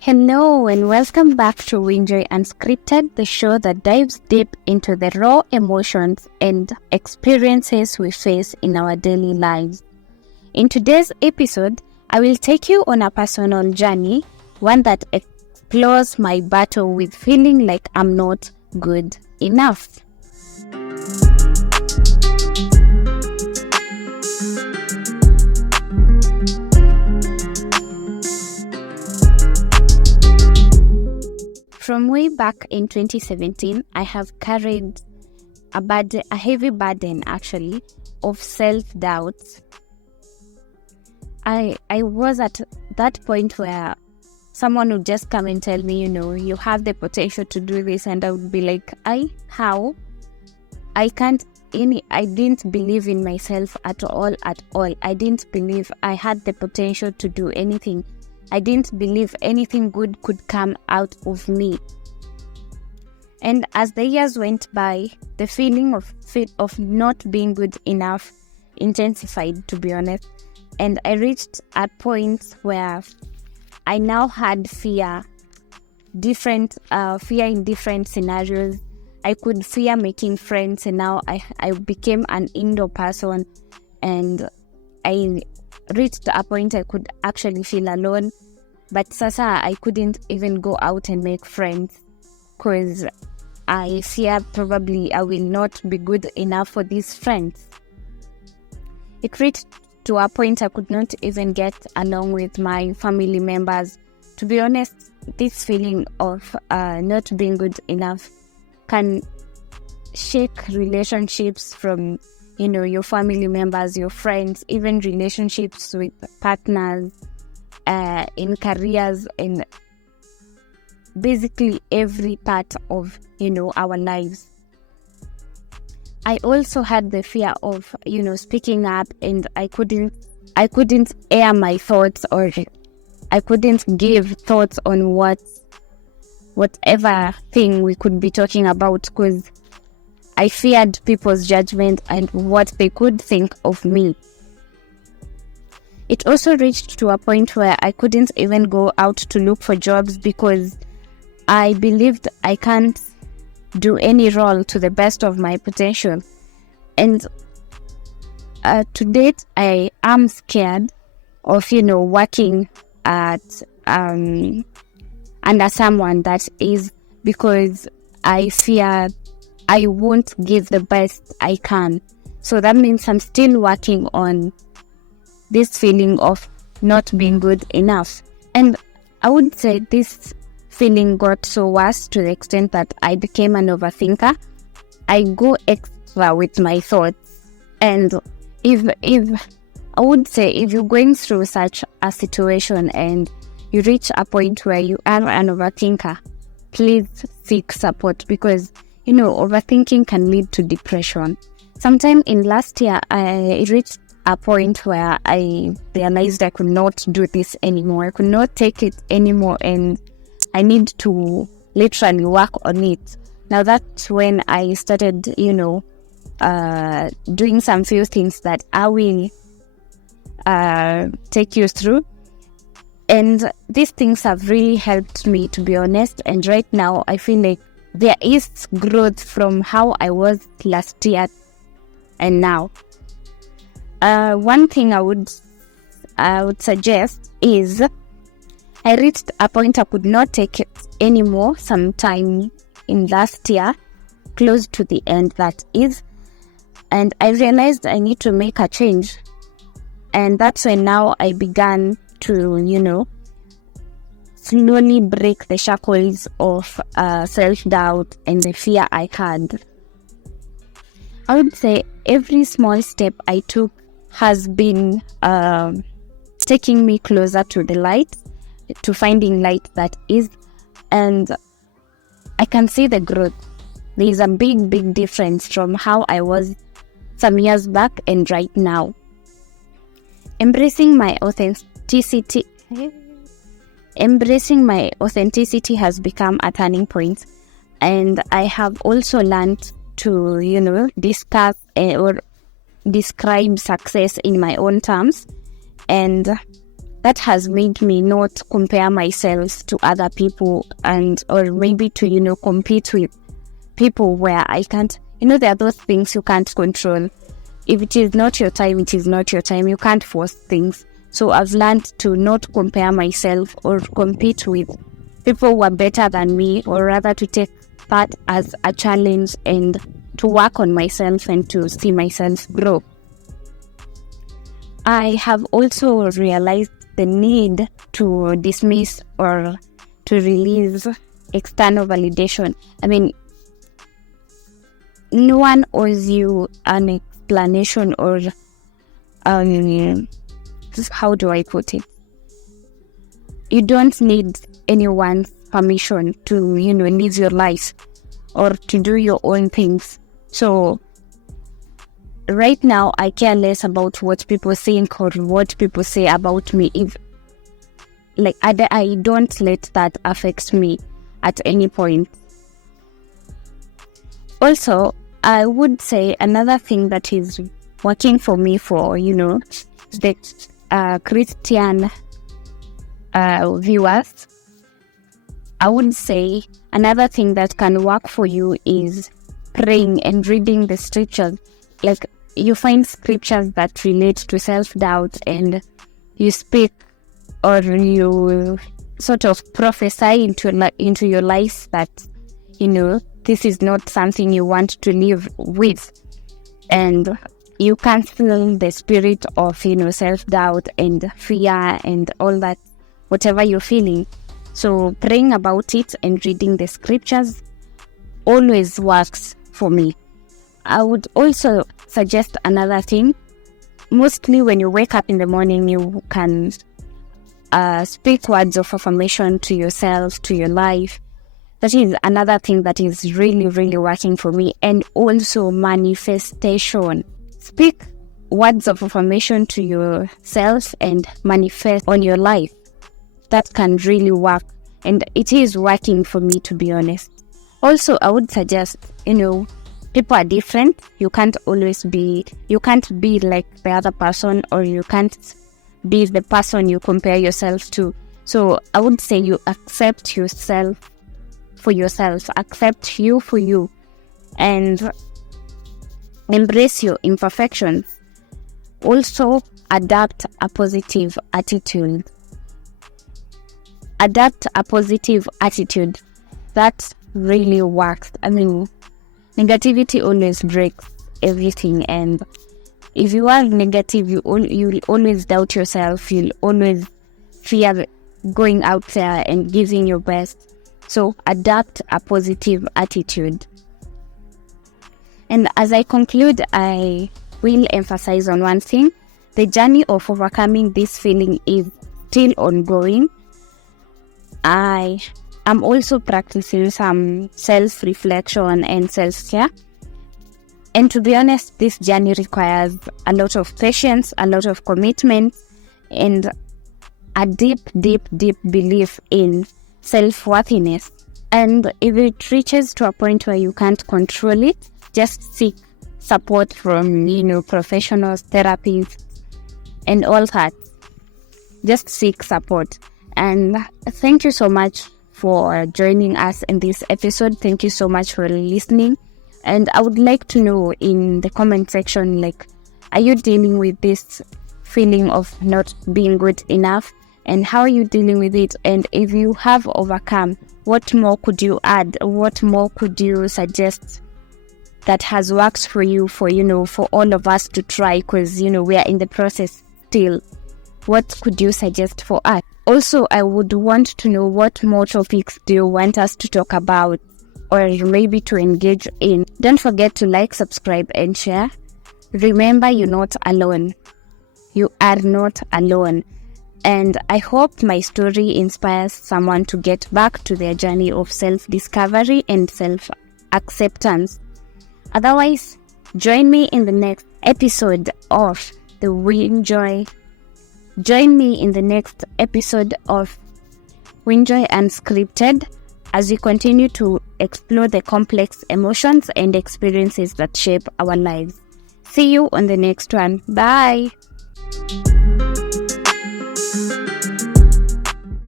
Hello and welcome back to Enjoy Unscripted, the show that dives deep into the raw emotions and experiences we face in our daily lives. In today's episode, I will take you on a personal journey, one that explores my battle with feeling like I'm not good enough. From way back in 2017, I have carried a heavy burden actually of self-doubt. I was at that point where someone would just come and tell me, you have the potential to do this, and I would be like, how? I didn't believe in myself at all. I didn't believe I had the potential to do anything. I didn't believe anything good could come out of me. And as the years went by, the feeling of not being good enough intensified, to be honest. And I reached a point where I now had fear in different scenarios. I could fear making friends, and now I became an indoor person, and I reached a point I could actually feel alone. But sasa, I couldn't even go out and make friends because I fear probably I will not be good enough for these friends. It reached to a point I could not even get along with my family members. To be honest, this feeling of not being good enough can shake relationships from, your family members, your friends, even relationships with partners, in careers, and basically every part of, our lives. I also had the fear of, speaking up, and I couldn't air my thoughts, or I couldn't give thoughts on whatever thing we could be talking about, because I feared people's judgment and what they could think of me. It also reached to a point where I couldn't even go out to look for jobs because I believed I can't do any role to the best of my potential. And to date, I am scared of, working at under someone that is, because I fear I won't give the best I can. So that means I'm still working on this feeling of not being good enough. And I would say this feeling got so worse to the extent that I became an overthinker. I go extra with my thoughts. And if I would say if you're going through such a situation and you reach a point where you are an overthinker, please seek support, because overthinking can lead to depression. Sometime in last year, I reached a point where I realized I could not do this anymore. I could not take it anymore, and I need to literally work on it. Now that's when I started, doing some few things that I will take you through. And these things have really helped me, to be honest. And right now, I feel like there is growth from how I was last year and now. One thing I would suggest is I reached a point I could not take it anymore sometime in last year, close to the end that is, and I realized I need to make a change. And that's when now I began to, slowly break the shackles of self-doubt and the fear I had. I would say every small step I took has been taking me closer to the light, to finding light that is, and I can see the growth. There is a big difference from how I was some years back and right now. Embracing my authenticity has become a turning point, and I have also learned to, discuss or describe success in my own terms. And that has made me not compare myself to other people, or maybe to, compete with people where I can't, there are those things you can't control. If it is not your time, it is not your time. You can't force things. So I've learned to not compare myself or compete with people who are better than me, or rather to take that as a challenge and to work on myself and to see myself grow. I have also realized the need to dismiss or to release external validation. I mean, no one owes you an explanation, or how do I put it? You don't need anyone's permission to, live your life or to do your own things. So right now, I care less about what people think or what people say about me. If I don't let that affect me at any point. Also, I would say another thing that is working for me for, the Christian viewers, I would say another thing that can work for you is praying and reading the scriptures. Like, you find scriptures that relate to self-doubt and you speak, or you sort of prophesy into your life that, this is not something you want to live with. And you cancel the spirit of, self-doubt and fear and all that, whatever you're feeling. So praying about it and reading the scriptures always works for me. I would also suggest another thing. Mostly when you wake up in the morning, you can speak words of affirmation to yourself, to your life. That is another thing that is really, really working for me. And also manifestation. Speak words of affirmation to yourself and manifest on your life. That can really work. And it is working for me, to be honest. Also, I would suggest, people are different. You can't be like the other person, or you can't be the person you compare yourself to. So I would say you accept yourself for yourself, accept you for you, and embrace your imperfections. Also, adapt a positive attitude. Adapt a positive attitude. That really works. I mean, negativity always breaks everything, and if you are negative, you'll always doubt yourself. You'll always fear going out there and giving your best. So adapt a positive attitude. And as I conclude, I will emphasize on one thing. The journey of overcoming this feeling is still ongoing. I am also practicing some self-reflection and self-care. And to be honest, this journey requires a lot of patience, a lot of commitment, and a deep, deep, deep belief in self-worthiness. And if it reaches to a point where you can't control it, just seek support from, professionals, therapists, and all that. Just seek support. And thank you so much for joining us in this episode. Thank you so much for listening. And I would like to know in the comment section, are you dealing with this feeling of not being good enough? And how are you dealing with it? And if you have overcome, what more could you add? What more could you suggest that has worked for you, for all of us to try? Because, we are in the process still. What could you suggest for us? Also, I would want to know what more topics do you want us to talk about or maybe to engage in. Don't forget to like, subscribe, and share. Remember, you're not alone. You are not alone. And I hope my story inspires someone to get back to their journey of self-discovery and self-acceptance. Otherwise, join me in the next episode of the Winjoy. Join me in the next episode of Winjoy Unscripted as we continue to explore the complex emotions and experiences that shape our lives. See you on the next one. Bye.